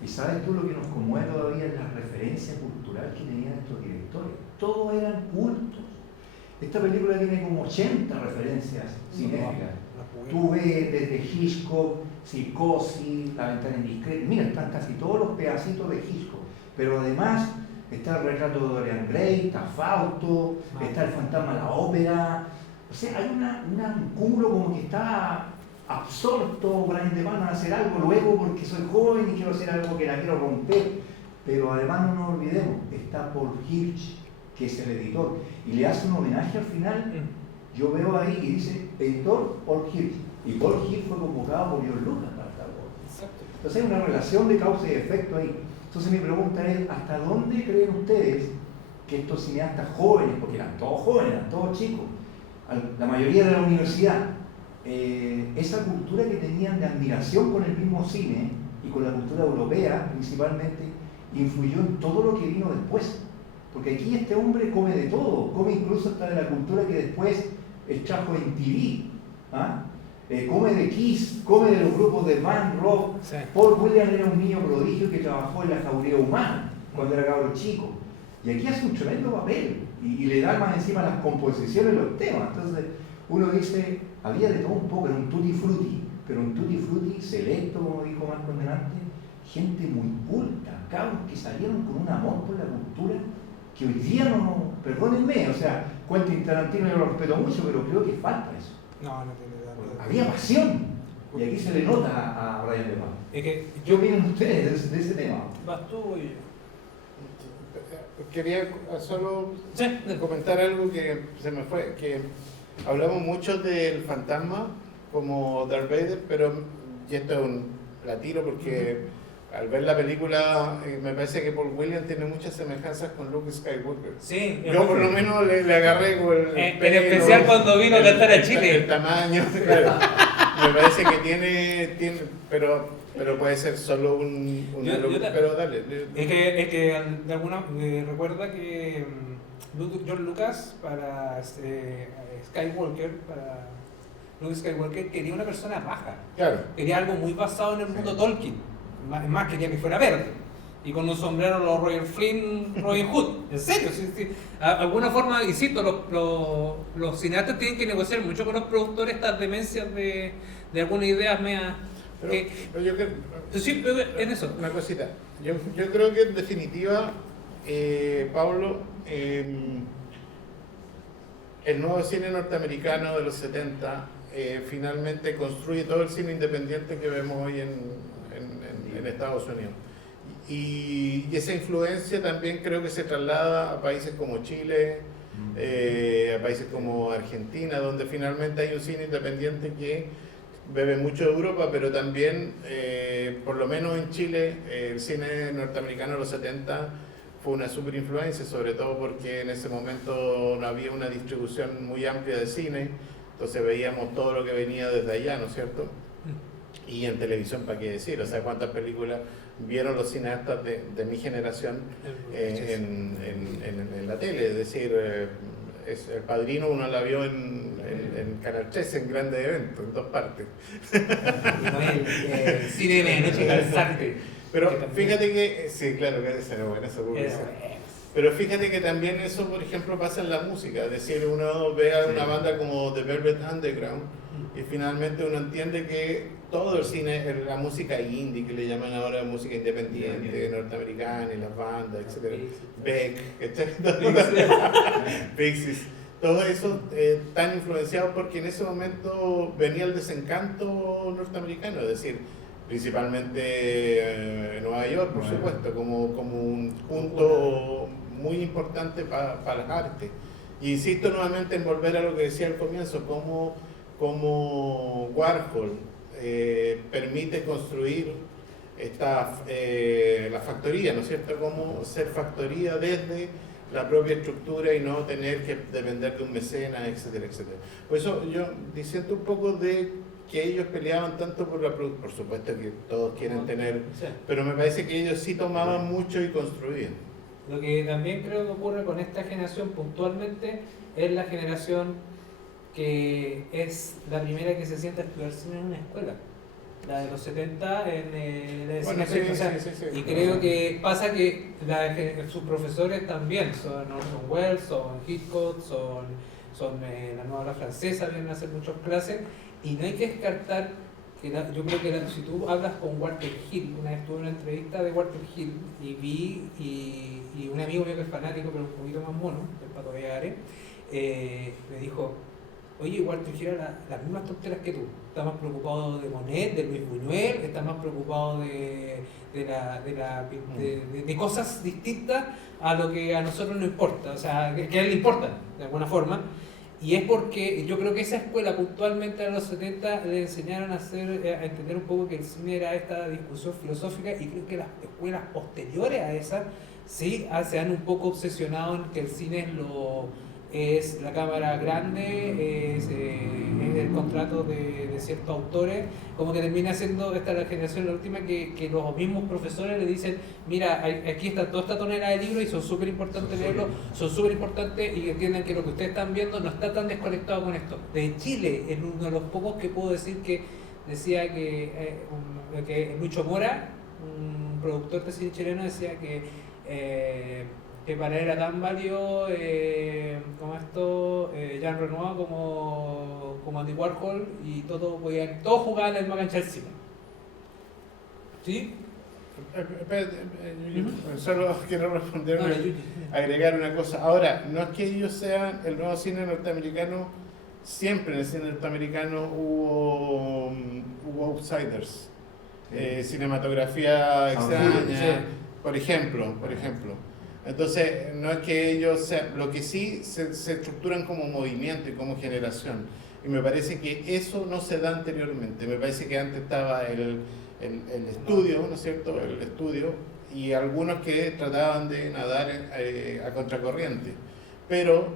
Y sabes tú lo que nos conmueve todavía es la referencia cultural que tenían estos directores. Todos eran cultos. Esta película tiene como 80 referencias cinéfilas. Tú ves desde Hitchcock, Psicosis, La ventana indiscreta. Mira, están casi todos los pedacitos de Hitchcock. Pero además está el retrato de Dorian Gray, está Fausto, está el fantasma de la ópera. O sea, hay un cúmulo como que está absorto Brian De Palma a hacer algo luego porque soy joven y quiero hacer algo que la quiero romper. Pero además no nos olvidemos, está Paul Hirsch, que es el editor, y le hace un homenaje al final. Yo veo ahí y dice, editor Paul Hirsch, y Paul Hirsch fue convocado por George Lucas para Star Wars. Entonces hay una relación de causa y efecto ahí. Entonces mi pregunta es, ¿hasta dónde creen ustedes que estos cineastas jóvenes, porque eran todos jóvenes, eran todos chicos, la mayoría de la universidad, esa cultura que tenían de admiración con el mismo cine y con la cultura europea principalmente, influyó en todo lo que vino después? Porque aquí este hombre come de todo, come incluso hasta de la cultura que después trajo en TV. ¿Ah? Come de Kiss, come de los grupos de band rock. Sí. Paul Williams era un niño prodigio que trabajó en la jauría humana cuando era cabro chico. Y aquí hace un tremendo papel y le da más encima las composiciones, los temas. Entonces uno dice, había de todo un poco, era un tutti frutti, pero un tutti frutti selecto, como dijo Marco delante, gente muy culta, cabros que salieron con un amor por la cultura que hoy día no, perdónenme, o sea, Quentin Tarantino yo lo respeto mucho, pero creo que falta eso. No tiene nada. Había pasión, y aquí se le nota a Brian De Palma. Es que ¿Qué opinan ustedes de ese tema? vas tú y Quería solo sí. comentar algo que se me fue, que hablamos mucho del fantasma como Darth Vader, pero, y esto es la tiro porque al ver la película me parece que Paul Williams tiene muchas semejanzas con Luke Skywalker. Sí, Yo por lo menos le agarré con el en pelo, especial cuando vino a cantar a Chile. el tamaño, claro. Me parece que tiene pero puede ser solo pero dale. Es que de alguna recuerda que George Lucas para Skywalker, para Luke Skywalker, quería una persona baja. Claro. Quería algo muy basado en el mundo Tolkien. Más quería que fuera verde. Y con un sombrero los Royal Flynn, Robin Hood. En serio. Sí. Alguna forma, insisto, los cineastas tienen que negociar mucho con los productores estas demencias de algunas ideas medias. Pero yo creo, Sí, en eso. una cosita. Yo creo que en definitiva, Pablo, el nuevo cine norteamericano de los 70 finalmente construye todo el cine independiente que vemos hoy en Estados Unidos. Y esa influencia también creo que se traslada a países como Chile, a países como Argentina, donde finalmente hay un cine independiente que bebe mucho de Europa, pero también, por lo menos en Chile, el cine norteamericano de los 70 fue una super influencia, sobre todo porque en ese momento no había una distribución muy amplia de cine, entonces veíamos todo lo que venía desde allá, ¿no es cierto? Y en televisión, ¿para qué decir? O sea, ¿cuántas películas vieron los cineastas de mi generación en la tele? Es decir, El Padrino uno la vio en Canal 13, en grandes eventos, en 2 partes. El cine de medianoche calzante. Pero fíjate que, sí, claro que esa era buena, esa publicidad. Pero fíjate que también eso, por ejemplo, pasa en la música. Es decir, uno ve a una banda como The Velvet Underground y finalmente uno entiende que todo el cine, la música indie, que le llaman ahora música independiente, norteamericana, y las bandas, etc. Beck, Pixies, todo eso tan influenciado porque en ese momento venía el desencanto norteamericano, es decir, principalmente Nueva York, por supuesto, como un punto muy importante para las artes. Y insisto nuevamente en volver a lo que decía al comienzo, como Warhol permite construir la factoría, ¿no es cierto? Como ser factoría desde la propia estructura y no tener que depender de un mecenas, etcétera, etcétera. Por eso yo disiento un poco de que ellos peleaban tanto por la producción, por supuesto que todos quieren tener, pero me parece que ellos sí tomaban mucho y construían. Lo que también creo que ocurre con esta generación puntualmente es la generación que es la primera que se sienta a estudiar cine en una escuela. La de los 70 en la de Bueno, cine, sí. y creo que pasa que sus profesores también son Orson Welles, son Hitchcock, son la nueva ola francesa, vienen a hacer muchas clases, y no hay que descartar que yo creo que si tú hablas con Walter Hill, una vez tuve una entrevista de Walter Hill y un amigo mío que es fanático pero un poquito más mono, el Pato Villagare, me dijo: oye, Walter Hill era las mismas tonteras que tú, está más preocupado de Monet, de Luis Buñuel, está más preocupado de cosas distintas a lo que a nosotros nos importa, o sea, que a él le importan de alguna forma. Y es porque yo creo que esa escuela puntualmente en los 70 le enseñaron a entender un poco que el cine era esta discusión filosófica, y creo que las escuelas posteriores a esa sí se han un poco obsesionado en que el cine es la cámara grande, es el contrato de ciertos autores, como que termina siendo esta la generación la última que los mismos profesores le dicen: mira, aquí está toda esta tonelada de libros y son súper importantes leerlos, son súper importantes, y entiendan que lo que ustedes están viendo no está tan desconectado con esto. De Chile, es uno de los pocos que puedo decir que decía que Lucho Mora, un productor de cine chileno, decía que para él era tan válido Jean Renoir como Andy Warhol, y todos jugaban el misma cancha del cine. ¿Sí? Solo quiero agregar una cosa. Ahora, no es que ellos sean el nuevo cine norteamericano, siempre en el cine norteamericano hubo outsiders, cinematografía extraña, por ejemplo. Entonces, no es que ellos sean, lo que sí se estructuran como movimiento y como generación. Y me parece que eso no se da anteriormente. Me parece que antes estaba el estudio, ¿no es cierto? El estudio, y algunos que trataban de nadar a contracorriente. pero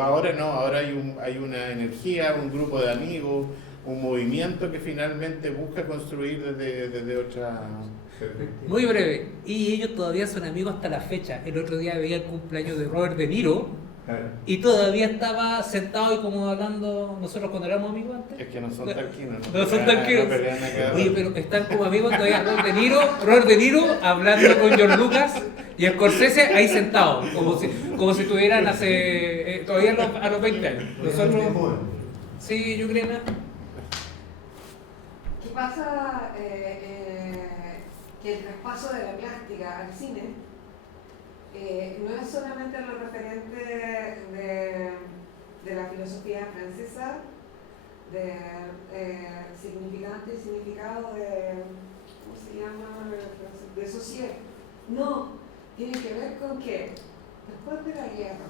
ahora no, ahora hay una energía, un grupo de amigos, un movimiento que finalmente busca construir desde otra... Muy breve. Y ellos todavía son amigos hasta la fecha. El otro día veía el cumpleaños de Robert De Niro Claro. y todavía estaba sentado y como hablando nosotros cuando éramos amigos antes. Es que no son talquinos, No son talquinos. Oye, pero están como amigos todavía Robert De Niro hablando con George Lucas y Scorsese ahí sentado, como si estuvieran hace todavía a los 20 años. Nosotros, sí, yo creo. ¿Qué pasa? Que el traspaso de la plástica al cine no es solamente lo referente de la filosofía francesa, de significante y significado de, ¿cómo se llama? De Saussure. No, tiene que ver con que después de la guerra,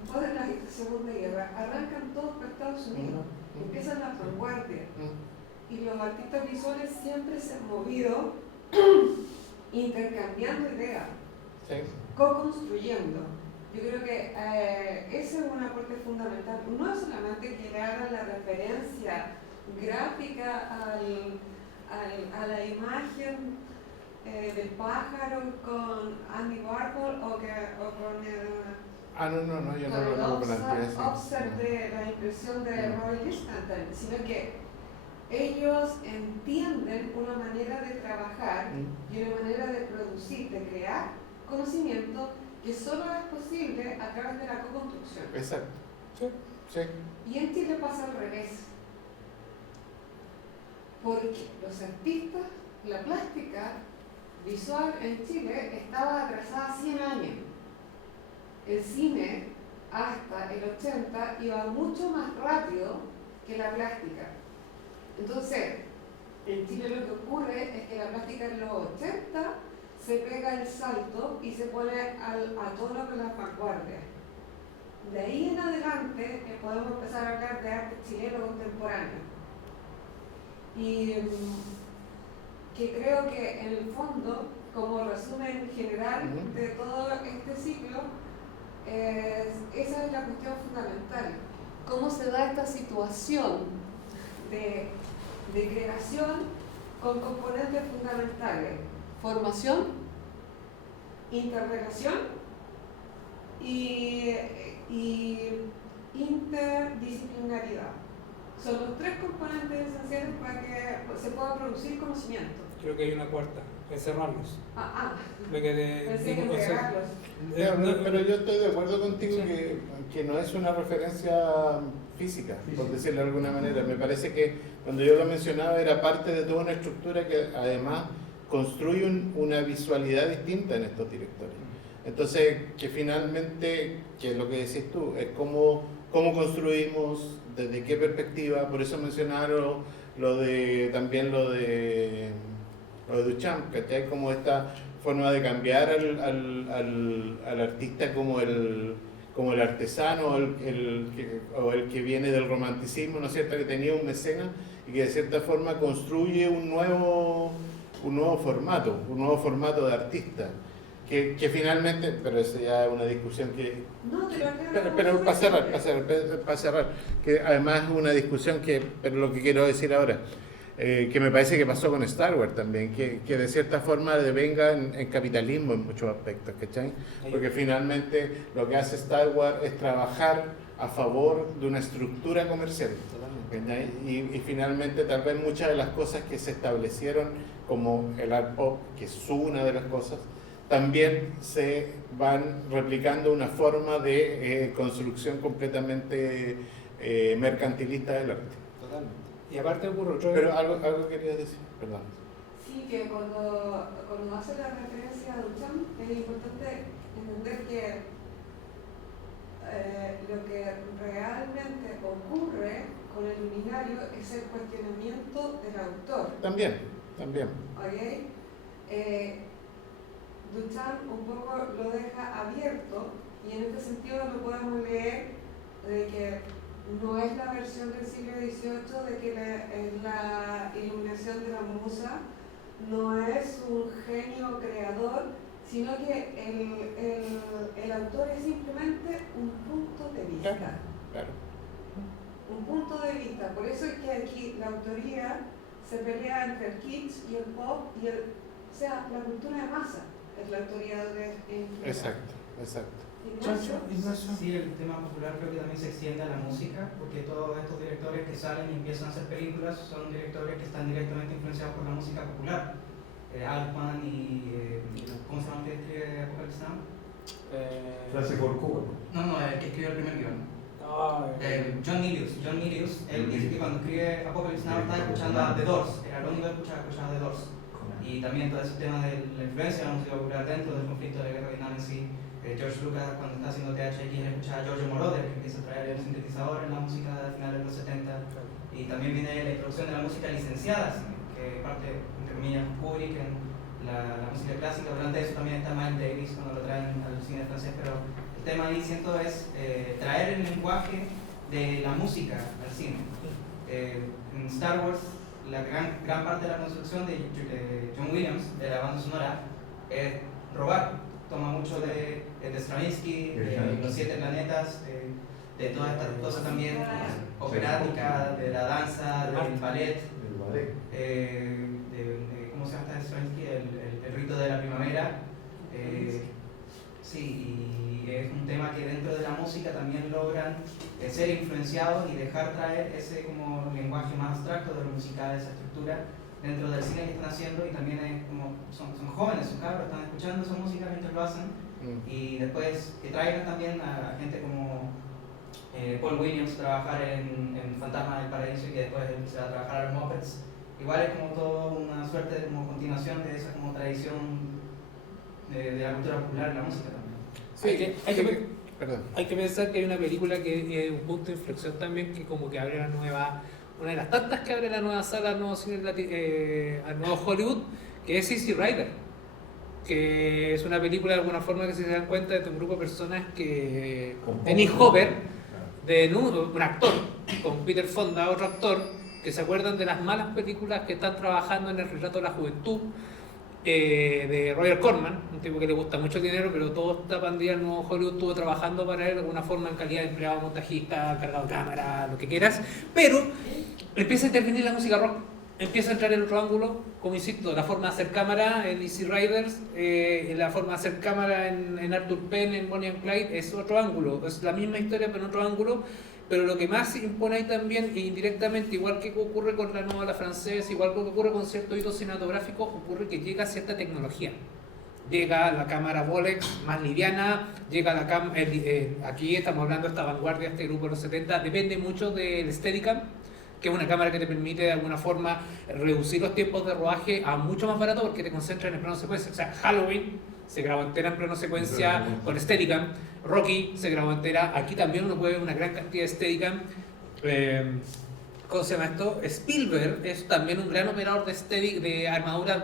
después de la Segunda Guerra, arrancan todos para Estados Unidos, empiezan las vanguardias. Y los artistas visuales siempre se han movido intercambiando ideas, Sí. co-construyendo. Yo creo que ese es un aporte fundamental. No es solamente que le hagan la referencia gráfica a la imagen del pájaro con Andy Warhol o con el Yo no lo planteé así. offset de la impresión de Roy Lichtenstein, sino que ellos entienden una manera de trabajar y una manera de producir, de crear conocimiento que solo es posible a través de la co-construcción. Exacto. Sí. Y en Chile pasa al revés. Porque los artistas, la plástica visual en Chile estaba atrasada 100 años. El cine hasta el 80 iba mucho más rápido que la plástica. Entonces, en Chile lo que ocurre es que la plástica en los 80 se pega el salto y se pone a tono con las vanguardias. De ahí en adelante podemos empezar a hablar de arte chileno contemporáneo. Y que creo que en el fondo, como resumen general de todo este ciclo, esa es la cuestión fundamental. ¿Cómo se da esta situación de creación con componentes fundamentales? Formación, interrelación y interdisciplinaridad. Son los tres componentes esenciales para que se pueda producir conocimiento. Creo que hay una cuarta, encerrarnos. Lo que Pensé que pegarlos. Pero yo estoy de acuerdo contigo Sí. que no es una referencia física, por decirlo de alguna manera. Me parece que cuando yo lo mencionaba era parte de toda una estructura que además construye una visualidad distinta en estos directores. Entonces, que finalmente, que es lo que decís tú, es cómo construimos, desde qué perspectiva. Por eso mencionaron también lo de Duchamp, ¿cachai? Como esta forma de cambiar al artista como el artesano o el que viene del romanticismo, ¿no es cierto? Que tenía un mecenas y que de cierta forma construye un nuevo formato de artista. Que finalmente, pero eso ya es una discusión que... No, pero para cerrar, que además es una discusión pero lo que quiero decir ahora, que me parece que pasó con Star Wars también, que de cierta forma devenga en capitalismo en muchos aspectos, ¿cachai? Porque finalmente lo que hace Star Wars es trabajar a favor de una estructura comercial, ¿cachai? Y finalmente tal vez muchas de las cosas que se establecieron como el art pop, que es una de las cosas, también se van replicando una forma de construcción completamente mercantilista del arte. Totalmente. Y aparte ocurre otro... Pero algo querías decir, perdón. Sí, que cuando hace la referencia a Duchamp es importante entender que lo que realmente ocurre con el luminario es el cuestionamiento del autor. También. ¿Okay? Duchamp un poco lo deja abierto y en este sentido lo podemos leer de que no es la versión del siglo XVIII de que la iluminación de la musa no es un genio creador, sino que el autor es simplemente un punto de vista. Claro. Un punto de vista. Por eso es que aquí la autoría se pelea entre el kitsch y el pop, o sea, la cultura de masa es la autoría de Exacto. Ignacio. Sí, el tema popular creo que también se extiende a la música, porque todos estos directores que salen y empiezan a hacer películas son directores que están directamente influenciados por la música popular. Altman y ¿cómo se llama el que escribe Apocalypse Now? Francis Ford Coppola. No, el que escribió el primer guión. John Milius, él dice que cuando escribe Apocalypse Now estaba escuchando a The Doors, era lo único que escuchaba The Doors. Y también todo ese tema de la influencia de la música popular dentro del conflicto de la guerra de Vietnam en sí. George Lucas, cuando está haciendo THX, escuchaba a Giorgio Moroder, que empieza a traer el sintetizador en la música de finales de los 70. Y también viene la introducción de la música licenciada, que parte, entre comillas, Kubrick en la música clásica. Durante eso también está Miles Davis cuando lo traen al cine francés. Pero el tema ahí, siento, es traer el lenguaje de la música al cine. En Star Wars, la gran parte de la construcción de John Williams, de la banda sonora, es robar. Toma mucho de Stravinsky, de Los Siete Planetas, de todas estas cosas también operáticas, de la danza, del ballet, ¿cómo se llama Stravinsky? El rito de la primavera. Sí, y es un tema que dentro de la música también logran ser influenciados y dejar traer ese como lenguaje más abstracto de lo musical, esa estructura dentro del cine que están haciendo. Y también es como son jóvenes, son cabros, están escuchando esa música mientras lo hacen. Y después que traigan también a gente como Paul Williams trabajar en Fantasma del Paraíso, y que después se va a trabajar a los Muppets. Igual es como toda una suerte de como continuación de esa como tradición de la cultura popular en la música también. Sí, hay que pensar que hay una película que es un punto de inflexión también, que como que abre una de las tantas que abre la nueva sala al nuevo cine, al nuevo Hollywood, que es Easy Rider, que es una película de alguna forma que se dan cuenta de un grupo de personas que Dennis Hopper, un actor, con Peter Fonda, otro actor, que se acuerdan de las malas películas que están trabajando en el retrato de la juventud, de Roger Corman, un tipo que le gusta mucho el dinero, pero toda esta pandilla del nuevo Hollywood estuvo trabajando para él de alguna forma en calidad de empleado, montajista, cargado de cámara, lo que quieras, pero empieza a intervenir la música rock, empieza a entrar en otro ángulo, como insisto, la forma de hacer cámara en Easy Riders, la forma de hacer cámara en Arthur Penn, en Bonnie and Clyde, es otro ángulo, es la misma historia pero en otro ángulo. Pero lo que más impone ahí también, indirectamente, igual que ocurre con la novela francesa, igual que ocurre con ciertos hitos cinematográficos, ocurre que llega cierta tecnología. Llega la cámara Bolex más liviana, llega la cámara, aquí estamos hablando de esta vanguardia, este grupo de los 70, depende mucho del Steadicam, que es una cámara que te permite de alguna forma reducir los tiempos de rodaje a mucho más barato porque te concentras en el plano secuencia. O sea, Halloween se grabó entera en plano secuencia con Steadicam, Rocky se grabó entera, aquí también uno puede ver una gran cantidad de Steadicam. ¿Cómo se llama esto? Spielberg es también un gran operador de armaduras,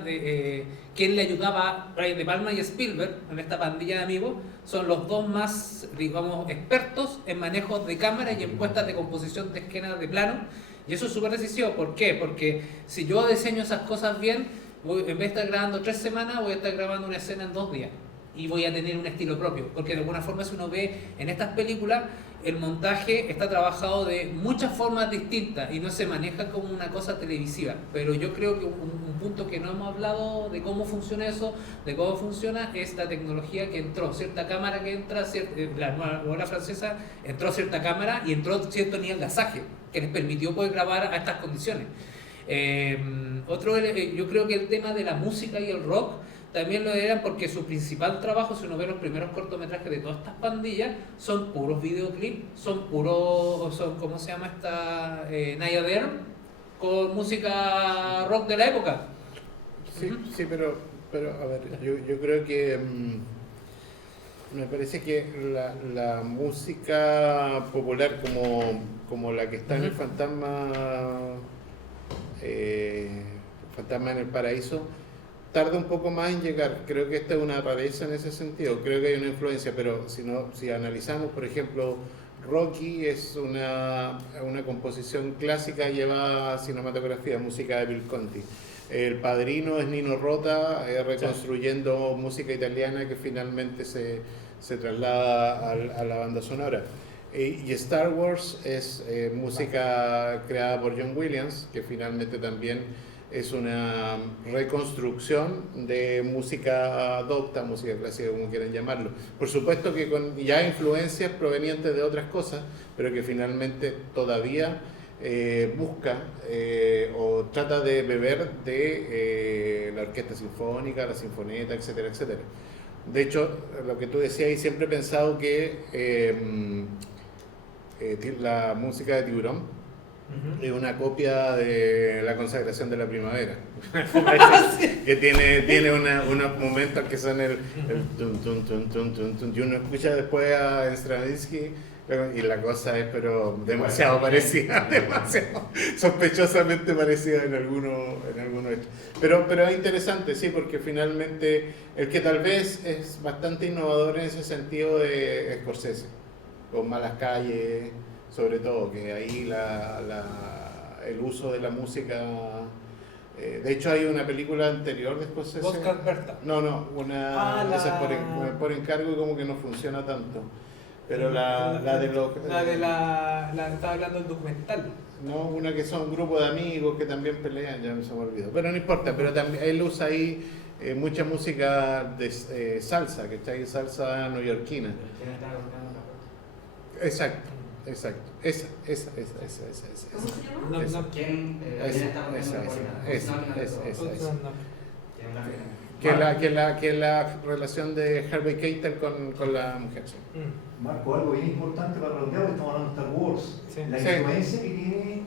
quien le ayudaba a Brian De Palma y Spielberg en esta pandilla de amigos, son los dos más, digamos, expertos en manejos de cámara y en puestas de composición de escenas de plano, y eso es súper decisivo. ¿Por qué? Porque si yo diseño esas cosas bien, en vez de estar grabando 3 semanas, voy a estar grabando una escena en 2 días. Y voy a tener un estilo propio. Porque de alguna forma, si uno ve en estas películas, el montaje está trabajado de muchas formas distintas y no se maneja como una cosa televisiva. Pero yo creo que un punto que no hemos hablado de cómo funciona eso, de cómo funciona, es la tecnología que entró. Cierta cámara que entra, la nueva francesa, entró cierta cámara y entró cierto nivel de asaje que les permitió poder grabar a estas condiciones. Yo creo que el tema de la música y el rock también lo eran porque su principal trabajo, si uno ve los primeros cortometrajes de todas estas pandillas, son puros videoclips, ¿cómo se llama esta? Naya Dare, con música rock de la época. Sí, pero a ver, yo creo que me parece que la música popular como la que está en el Fantasma en el Paraíso tarda un poco más en llegar. Creo que esta es una rareza en ese sentido, creo que hay una influencia, pero si analizamos, por ejemplo, Rocky es una composición clásica llevada a cinematografía, música de Bill Conti. El Padrino es Nino Rota, reconstruyendo música italiana que finalmente se traslada a la banda sonora. Y Star Wars es música creada por John Williams, que finalmente también es una reconstrucción de música docta, música clásica, como quieran llamarlo. Por supuesto que con ya influencias provenientes de otras cosas, pero que finalmente todavía busca o trata de beber de la orquesta sinfónica, la sinfoneta, etcétera, etcétera. De hecho, lo que tú decías, y siempre he pensado que la música de Tiburón es una copia de La consagración de la primavera. Que tiene unos momentos que son el tun, tun, tun, tun, tun, tun, y uno escucha después a Stravinsky y la cosa es pero demasiado parecida, demasiado sospechosamente parecida en algunos pero es interesante, sí, porque finalmente el que tal vez es bastante innovador en ese sentido de Scorsese, con Malas Calles, sobre todo, que ahí el uso de la música. De hecho, hay una película anterior de Scorsese. Oscar Berta. No, esa es por encargo y como que no funciona tanto. Pero la estaba hablando del documental. No, una que son un grupo de amigos que también pelean, ya se me olvidó. Pero no importa, pero también él usa ahí mucha música de salsa, que está ahí, salsa neoyorquina. Exacto. Esa. ¿Cómo se llama? ¿Quién está que la relación de Harvey Keitel con la mujer. Sí. Marco, algo bien importante para redondear, porque estamos hablando de Star Wars. Sí. La influencia que tiene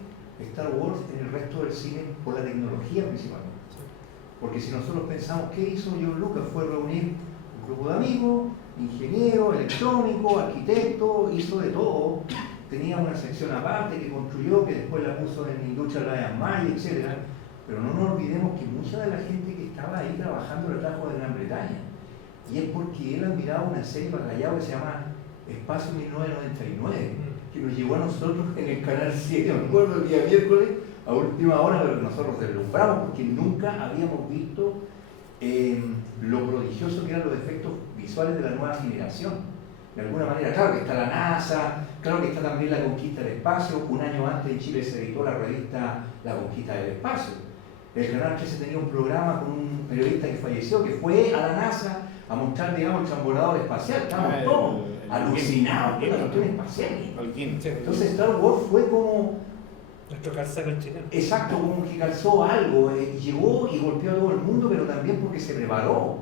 Star Wars en el resto del cine por la tecnología principalmente. Porque si nosotros pensamos, ¿qué hizo George Lucas? Fue reunir un grupo de amigos, ingenieros, electrónicos, arquitectos, hizo de todo. Tenía una sección aparte que construyó, que después la puso en la industria Ryan May, etc. Pero no nos olvidemos que mucha de la gente que estaba ahí trabajando la trajo de Gran Bretaña. Y es porque él admiraba una serie para Callao que se llama Espacio 1999, que nos llegó a nosotros en el canal 7, me acuerdo, el día miércoles, a última hora, pero nosotros deslumbramos porque nunca habíamos visto lo prodigioso que eran los efectos visuales de la nueva generación. De alguna manera, claro que está la NASA, claro que está también la conquista del espacio. Un año antes en Chile se editó la revista La Conquista del Espacio. El canal 13 tenía un programa con un periodista que falleció, que fue a la NASA a mostrar, digamos, el transbordador espacial. Estábamos todos alucinados con la cuestión espacial. Entonces Star Wars fue como... Nuestro calzado chileno. Exacto, como que calzó algo, llegó y golpeó a todo el mundo, pero también porque se preparó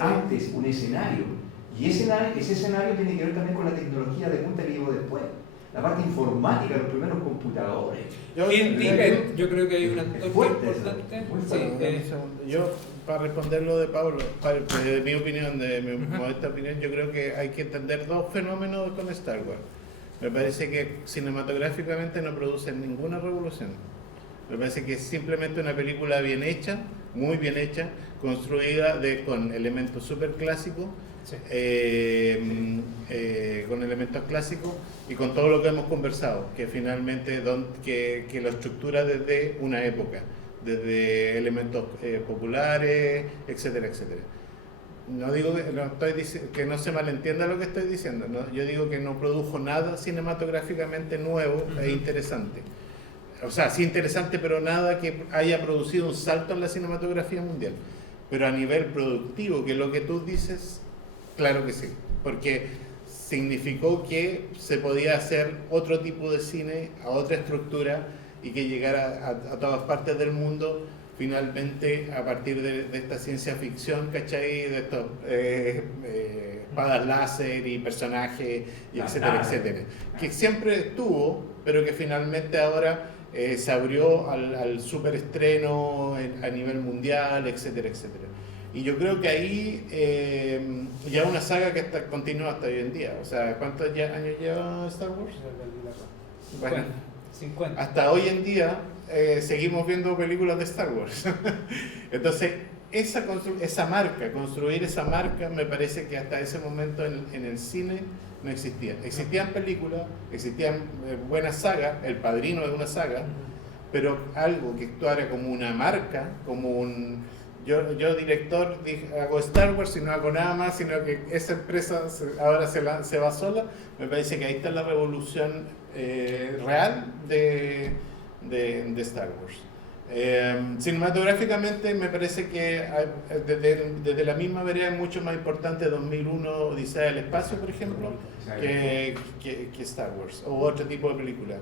antes un escenario. Y ese escenario tiene que ver también con la tecnología de punta que llegó después. La parte informática, los primeros computadores. Yo creo que hay un actor muy importante. Yo, para responder lo de Pablo, de mi opinión, de mi modesta opinión, yo creo que hay que entender dos fenómenos con Star Wars. Me parece que cinematográficamente no producen ninguna revolución. Me parece que es simplemente una película bien hecha, muy bien hecha, construida con elementos súper clásicos, sí. Con elementos clásicos y con todo lo que hemos conversado, que finalmente que lo estructura desde una época, desde elementos populares, etcétera, etcétera. No digo que no se malentienda lo que estoy diciendo, ¿no? Yo digo que no produjo nada cinematográficamente nuevo e interesante. O sea, sí interesante, pero nada que haya producido un salto en la cinematografía mundial. Pero a nivel productivo, que es lo que tú dices, claro que sí. Porque significó que se podía hacer otro tipo de cine, a otra estructura, y que llegara a todas partes del mundo, finalmente a partir de esta ciencia ficción, ¿cachai? De estos espadas láser y personajes, y etcétera, etcétera. Que siempre estuvo, pero que finalmente ahora se abrió al superestreno a nivel mundial, etcétera, etcétera. Y yo creo que ahí ya una saga que continúa hasta hoy en día. O sea, ¿cuántos años lleva Star Wars? Bueno, 50. Hasta hoy en día seguimos viendo películas de Star Wars. Entonces, esa marca, construir esa marca, me parece que hasta ese momento en el cine no existía. Existían películas, existían buenas sagas, El Padrino es una saga, pero algo que actuara como una marca, como un... Yo director, hago Star Wars y no hago nada más, sino que esa empresa ahora se va sola. Me parece que ahí está la revolución real de Star Wars. Cinematográficamente me parece que desde la misma vereda es mucho más importante 2001 Odisea del Espacio, por ejemplo, que Star Wars o otro tipo de película.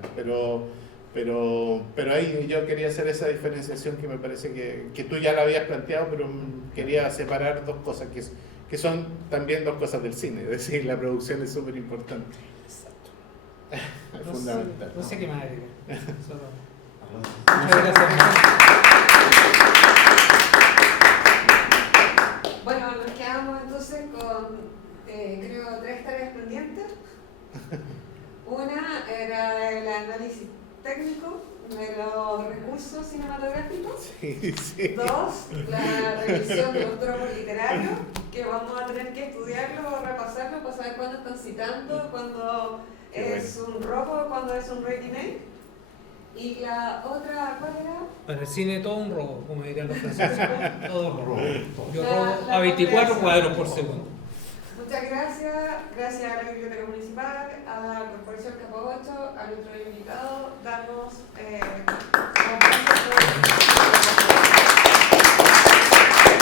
Pero ahí yo quería hacer esa diferenciación que me parece que tú ya la habías planteado, pero quería separar dos cosas que son también dos cosas del cine. Es decir, la producción es súper importante. Exacto. Es fundamental. No sé qué más agregar. Muchas gracias. Bueno, nos quedamos entonces con, creo, 3 tareas pendientes. Una era el análisis técnico de los recursos cinematográficos. Sí, sí. 2, la revisión de los tropos literarios, que vamos a tener que estudiarlo o repasarlo para saber cuándo están citando, cuándo es un robo, cuándo es un remake. Y la otra, ¿cuál era? Para el cine todo un robo, como dirían los franceses. Todo un robo. Yo La robo a 24 cuadros por segundo. Muchas gracias. Gracias a la Biblioteca Municipal, a la Corporación Capo 8, a nuestro invitado, darnos